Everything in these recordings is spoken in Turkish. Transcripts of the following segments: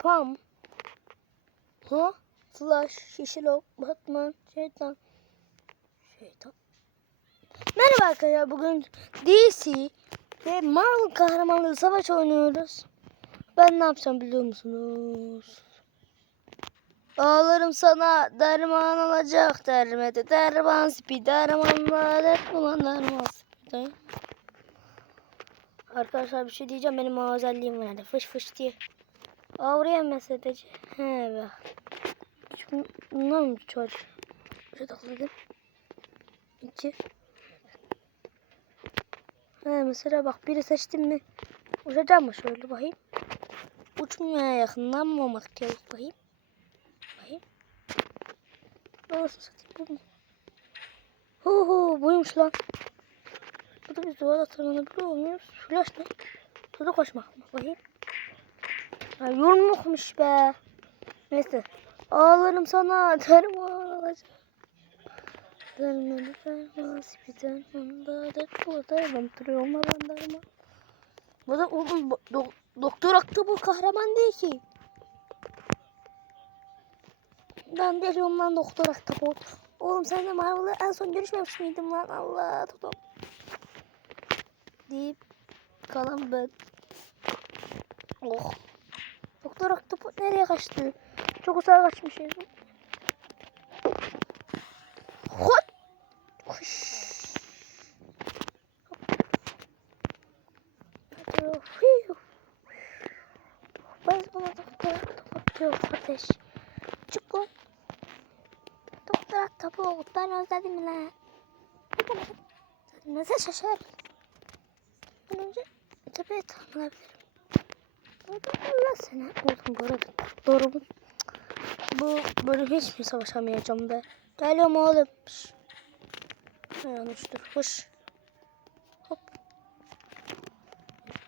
Pam. Ha? Flash, Ok, Batman, Şeytan. Şeytan. Merhaba arkadaşlar. Bugün DC ve Marvel kahramanları savaş oynuyoruz. Ben ne yapacağım biliyor musunuz? Ağlarım sana derman olacak dermede derman speed dermanlar hep ulan derman speed. Arkadaşlar bir şey diyeceğim benim özelliğim var fış fış diye. Avruya mesajı. He bak. Şimdi bunlar mı çocuk? Şuraya takıldım. İki. He mesela bak biri seçtim mi? Uçacağım mı şöyle bakayım. Uçmaya yakınlanmamak gerek bakayım. Bakayım. Nasıl satayım bu mu? Hu hu buymuş lan. Bu da biz duvara tırmanabiliyor muyuz? Flash ne? Tuzu koşmak mı? Bakayım. Ha, yorulmuşmuş be. Neyse. Ağlarım sana. Derman alacak. Derman derman spiden onda Deadpool derman duruyor mu lan derman. Bu da oğlum do, doktor aktı bu kahraman değil ki. Ben deliyorum lan doktor aktı bu. Oğlum sen de Marvel'ı en son görüşmemiş miydin lan Allah tutam. Deyip kalan ben. Oh. Doktor Aktopus nereye kaçtı? Çok uzağa kaçmışız. Hot. Fiu. Ben buna doktor Aktopus diyor kardeş. Çık lan. Doktor Aktopus ben özledim lan. Nasıl şaşar? Ben önce tepeye tırmanabilirim. Allah seni. Oğlum arada doğru mu? Bu böyle hiç mi savaşamayacağım be? Geliyorum oğlum. Yanlıştır. Hoş. Hop.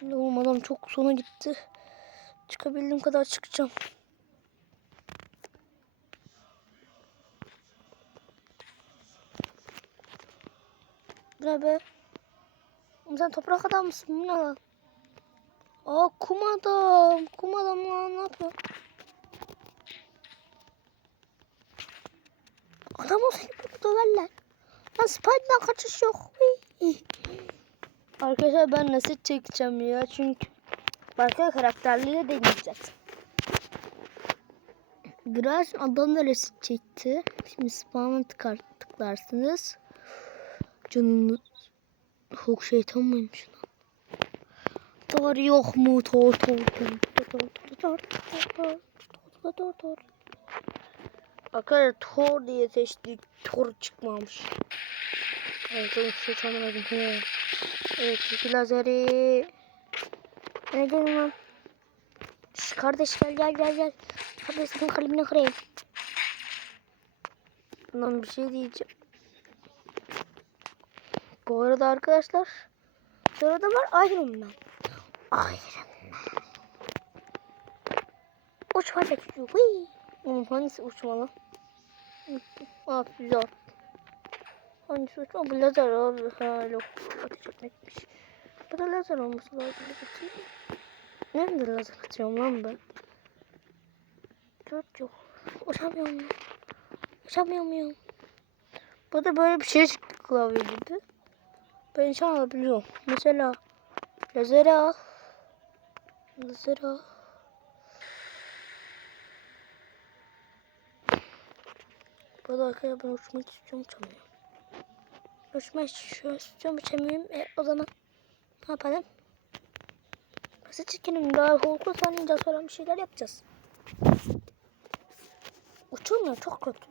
Oğlum adam çok sona gitti. Çıkabildiğim kadar çıkacağım. Bu ne be? Sen toprak adam mısın? Bu ne lan? Aa kum adam. Kum adam lan ne yapıyor? Adam olsa bunu döverler. Lan Spiderman kaçış yok. Arkadaşlar ben nasıl çekeceğim ya çünkü başka karakterliğe deneyeceğiz. Biraz adam da resim çekti. Şimdi spawn'a tıklarsınız. Canınız Hulk şeytan mıymış lan? Tor yok mu? Tor tor tor tor tor tor tor tor tor tor Arkadaşlar Thor diye seçtik. Thor çıkmamış. Evet tanımadım. He. Evet iki lazeri. Ne diyorsun lan? Şş, kardeş gel gel gel gel. Kardeş senin kalbini kırayım. Lan bir şey diyeceğim. Bu arada arkadaşlar. Sırada var Iron Man. Man. Uçma bekliyor. Hıy. Oğlum hangisi uçma lan? Ah güzel. Hangisi uçma? Bu lazer abi. Ha yok. Ateş etmekmiş. Bu da lazer olması lazım. Nerede lazer atıyorum lan ben? Dört yok. Uçamıyorum ya. Uçamıyor muyum? Bu da böyle bir şey çıktı klavyede. Ben şu an alabiliyorum. Mesela lazer al. Al. Bu da arkadaşlar ben uçmak istiyorum uçamıyorum. Uçmak istiyorum uçamıyorum. E, o zaman ne yapalım? Nasıl çekelim? Daha Hulk'u tanıyınca sonra bir şeyler yapacağız. Uçamıyor çok kötü.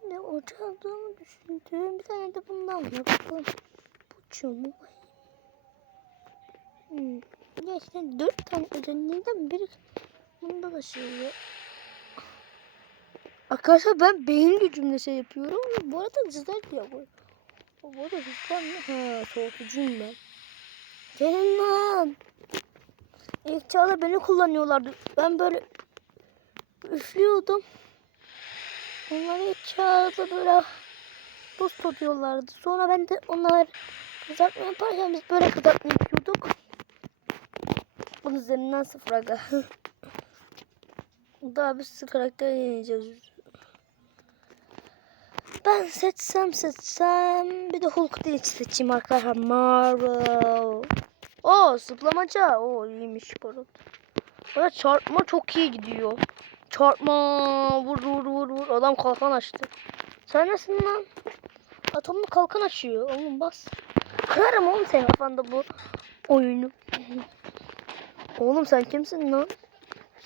Şimdi uçaldığımı düşündüğüm bir tane de bundan. Bu uçuyor mu? Hmm. Ya işte dört tane özelliğinden biri bunda da şey yok. Arkadaşlar ben beyin gücümle şey yapıyorum. Bu arada güzel ya bu. Bu arada güzel mi? Ha soğutucuyum ben. Gelin lan. İlk çağda beni kullanıyorlardı. Ben böyle üflüyordum. Onlar ilk çağda böyle dost tutuyorlardı. Sonra ben de onlar kızartma yaparken biz böyle kızartma yapıyorduk. Bunun üzerinden sıfır aga. Daha bir sürü karakter deneyeceğiz. Ben seçsem seçsem bir de Hulk değil seçeyim arkadaşlar. Marvel. O zıplamaca. O iyiymiş bu arada. Çarpma çok iyi gidiyor. Çarpma. Vur vur vur vur. Adam kalkan açtı. Sen nesin lan? Atomlu kalkan açıyor. Oğlum bas. Kırarım oğlum senin kafanda bu oyunu. Oğlum sen kimsin lan?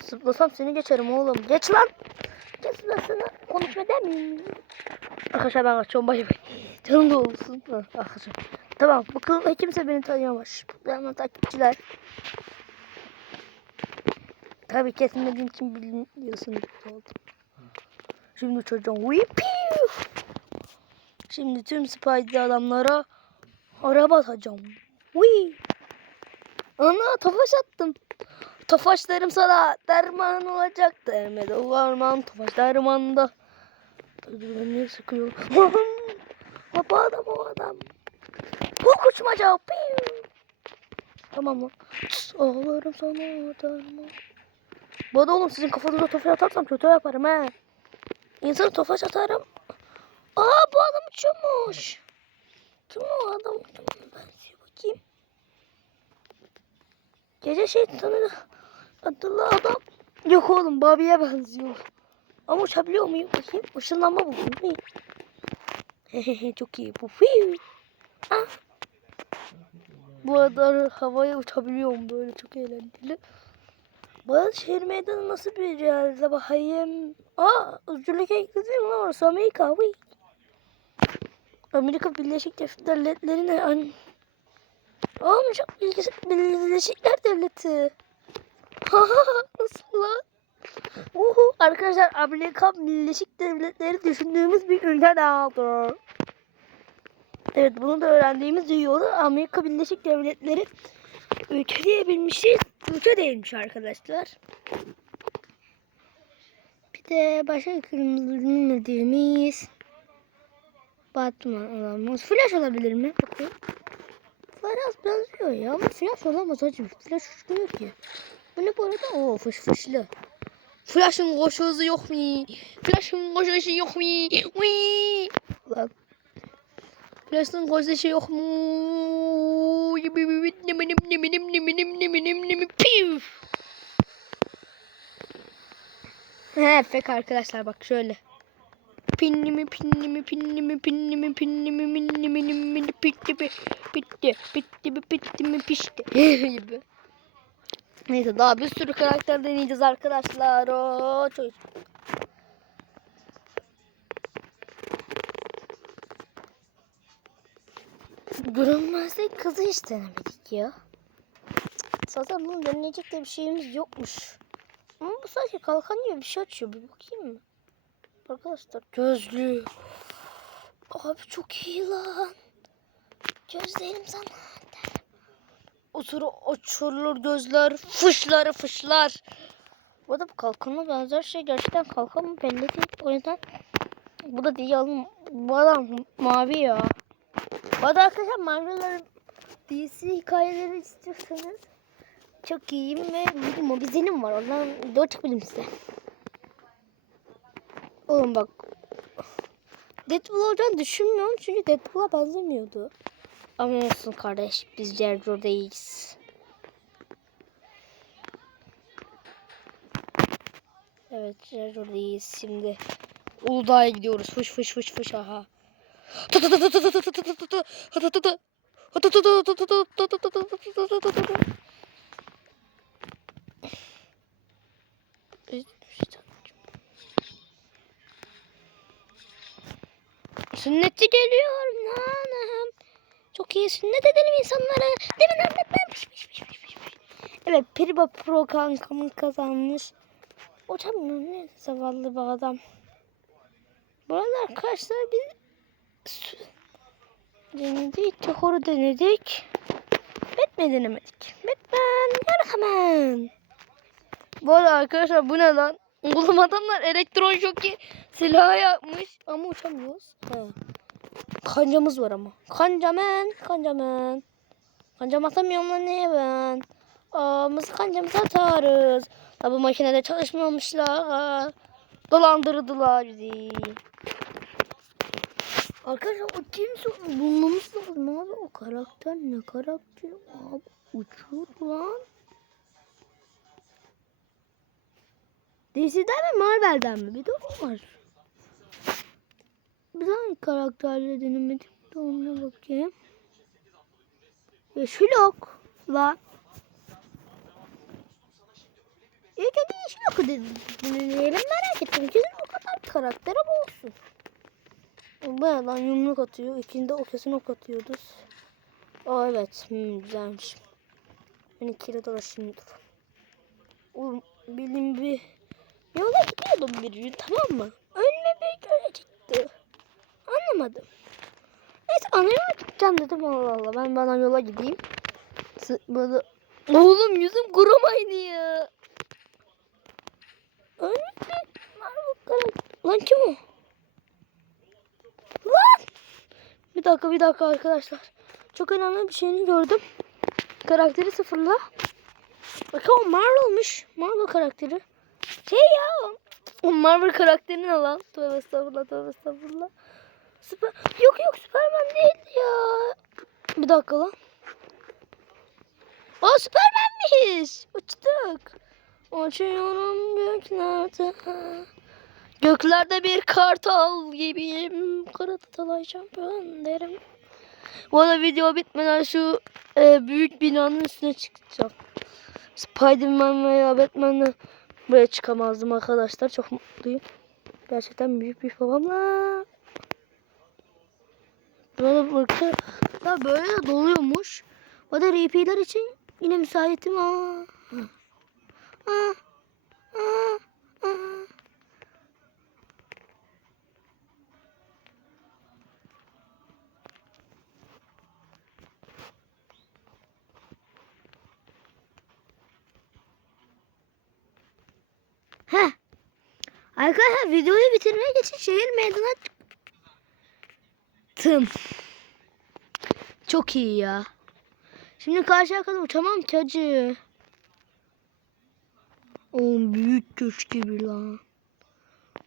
Zıplasam seni geçerim oğlum. Geç lan. Geç lan sana. Konuşma demeyeyim. Arkadaşlar ben kaçıyorum. Bay bay. Canım da olsun. Arkadaşlar. Tamam. Bu kılıkla kimse beni tanıyamaz. Ben takipçiler. Tabii kesilmediğim için biliyorsunuz. Oldu. Şimdi çocuğum. Whipiu. Şimdi tüm Spidey adamlara araba atacağım. Wii. Ana tofaş attım. Tofaşlarım sana derman olacak demedi. Varman tofaş dermanda. Ben niye sıkıyorum? Baba adam o adam. Bu uçmaca. Tamam. Tıs, Ağlarım sana derman. Bu arada oğlum sizin kafanıza tofaş atarsam kötü yaparım he. İnsan tofaş atarım. Aa bu adam uçuyormuş. Kim o adam? Ben bakayım. Gece şeytanı adlı adam. Yok oğlum Bobby'ye benziyor. Ama uçabiliyor muyum? Bakayım. Işınlanma buldum. İyi. Hehehe çok iyi bu. Ah. Bu arada havaya uçabiliyorum böyle çok eğlenceli. Bu şehir meydanı nasıl bir yerde bakayım. Aa özgürlük ekledim lan orası Amerika. Wee. Amerika Birleşik Devletleri'ne an... Olmuş Birleşikler Devleti. Nasıl lan? Uhu. Arkadaşlar Amerika Birleşik Devletleri düşündüğümüz bir ülke aldı. Evet bunu da öğrendiğimiz oldu. Amerika Birleşik Devletleri ülke diyebilmişiz. Ülke değilmiş arkadaşlar. Bir de başka kırmızı bilmediğimiz Batman olamaz. Flash olabilir mi? Bakayım. Flash benziyor ya Flash olamaz hacım. Flash uçmuyor ki. Bu ne bu arada? Oo fış fışlı. Flash'ın koşu hızı yok mu? Flash'ın koşu hızı yok mu? Wii! Lan. Flash'ın koşu hızı yok mu? Pif! He fek arkadaşlar bak şöyle. Pinnimi pinnimi pinnimi pinnimi pinnimi minnimi minnimi pitti pi pitti pitti mi pitti mi pişti gibi. Neyse daha bir sürü karakter deneyeceğiz arkadaşlar. Oo, çok Görünmezlik kızı hiç denemedik ya. Zaten bunu deneyecek de bir şeyimiz yokmuş. Ama bu sadece kalkan gibi bir şey açıyor. Bir bakayım mı? Arkadaşlar gözlüğü. Abi çok iyi lan. Gözlerim sana. Oturu açılır gözler. Fışları fışlar. Bu da bu kalkanına benzer şey gerçekten kalkan mı belli değil. O yüzden bu da değil oğlum. Bu adam mavi ya. Bu arada arkadaşlar Marvel'ların DC hikayeleri istiyorsanız çok iyiyim ve bir mobizenim var. Ondan video çekmedim size. Oğlum bak. Deadpool olacağını düşünmüyorum çünkü Deadpool'a benzemiyordu. Ama olsun kardeş biz Cerro'dayız. Evet Cerro'dayız şimdi. Uludağ'a gidiyoruz. Fış fış fış fış aha. Sünnetçi geliyor. İyi sünnet edelim insanlara. Değil mi öğretmen? Piş, piş, piş, piş, piş. Evet Priba Pro kankamın kazanmış. Uçamıyor ne zavallı bir adam. Bu arada arkadaşlar biz denedik. Tehoru denedik. Batman denemedik. Batman hemen. Bu arada arkadaşlar bu ne lan? Oğlum adamlar elektron şoki silah yapmış ama uçamıyoruz. He. Kancamız var ama. Kancamen, kancamen. Kancam atamıyorum lan neye ben? Ağımız kancamızı atarız. Tabi makinede çalışmamışlar. Dolandırdılar bizi. Arkadaşlar o kimse bulmamız lazım abi. O karakter ne karakter abi. Uçuyor lan. DC'den mi Marvel'den mi? Bir de o var. Biz hangi karakterle denemedik de ona bakayım. Yeşil ok var. İlk önce yeşil deneyelim merak ettim. Kesin o kadar bir karakter ama olsun. Lan yumruk atıyor. İkinde o kesin ok atıyordu. Aa evet. Hmm, güzelmiş. Ben ikiyle dolaşayım dur. Oğlum bildiğim bir yola gidiyordum bir gün tamam mı? Önüme bir çıktı. Anlamadım. Neyse anaya gideceğim dedim Allah Allah. Ben bana yola gideyim. Böyle... Oğlum yüzüm kurumaydı ya. Önümde Lan kim o? Lan! Bir dakika bir dakika arkadaşlar. Çok önemli bir şeyini gördüm. Karakteri sıfırla. Bakın o Marvel'mış. Marvel karakteri. Şey ya o. O Marvel karakterini alan. Tövbe estağfurullah tövbe estağfurullah. Süper... Yok yok Superman değil ya. Bir dakika lan. O Superman'miş. Uçtuk. Uçuyorum göklerde. Göklerde bir kartal gibiyim. Karatalay şampiyon derim. Bu arada video bitmeden şu e, büyük binanın üstüne çıkacağım. Spiderman veya Batman'le buraya çıkamazdım arkadaşlar. Çok mutluyum. Gerçekten büyük bir babamla. Böyle bakın. Böyle de doluyormuş. O da RP'ler için yine müsaitim. Aa. Aa. Aa. Heh. Arkadaşlar videoyu bitirmeye geçin şehir meydana çıktım. Çok iyi ya. Şimdi karşıya kadar uçamam ki hacı. Oğlum büyük köşk gibi lan.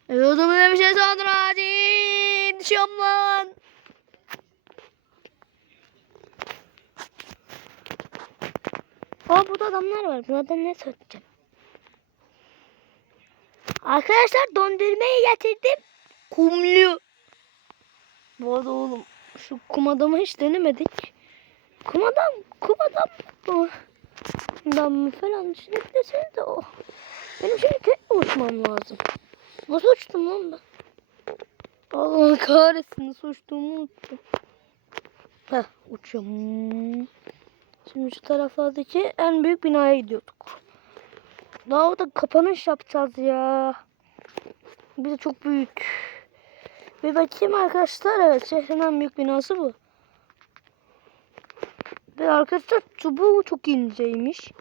E o zaman bir şey sandır hadi. Düşüyorum lan. Aa burada adamlar var. Bunlardan ne satacağım? Arkadaşlar dondurmayı getirdim. Kumlu. Bu arada oğlum şu kum adamı hiç denemedik. Kum adam, kum adam mı? Ben mi falan düşünebilirsiniz de o. Benim şimdi tek uçmam lazım. Nasıl uçtum lan ben? Allah kahretsin nasıl uçtuğumu unuttum. Heh uçuyorum. Şimdi şu taraflardaki en büyük binaya gidiyorduk. Daha orada kapanış yapacağız ya. Bir de çok büyük. Bir bakayım arkadaşlar. Evet şehrin en büyük binası bu. Ve arkadaşlar çubuğu çok inceymiş.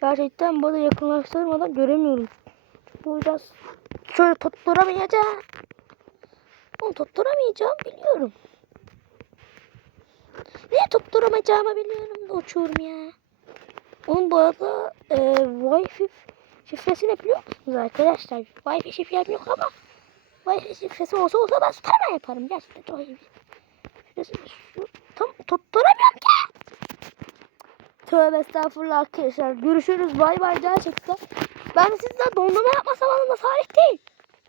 Gerçekten bana yakınlaştırmadan göremiyorum. Bu biraz şöyle tutturamayacağım. Onu tutturamayacağım biliyorum. Niye tutturamayacağımı biliyorum da uçuyorum ya. Onun bu arada e, Wi-Fi şifresini biliyor musunuz arkadaşlar? Wi-Fi şifrem yok ama Wi-Fi şifresi olsa olsa ben Superman yaparım. Gerçekten çok iyi. Şu, tam tutturamıyorum ki. Tövbe estağfurullah arkadaşlar. Görüşürüz. Bay bay gerçekten. Ben sizden dondurma yapmasam anlamda salih değil.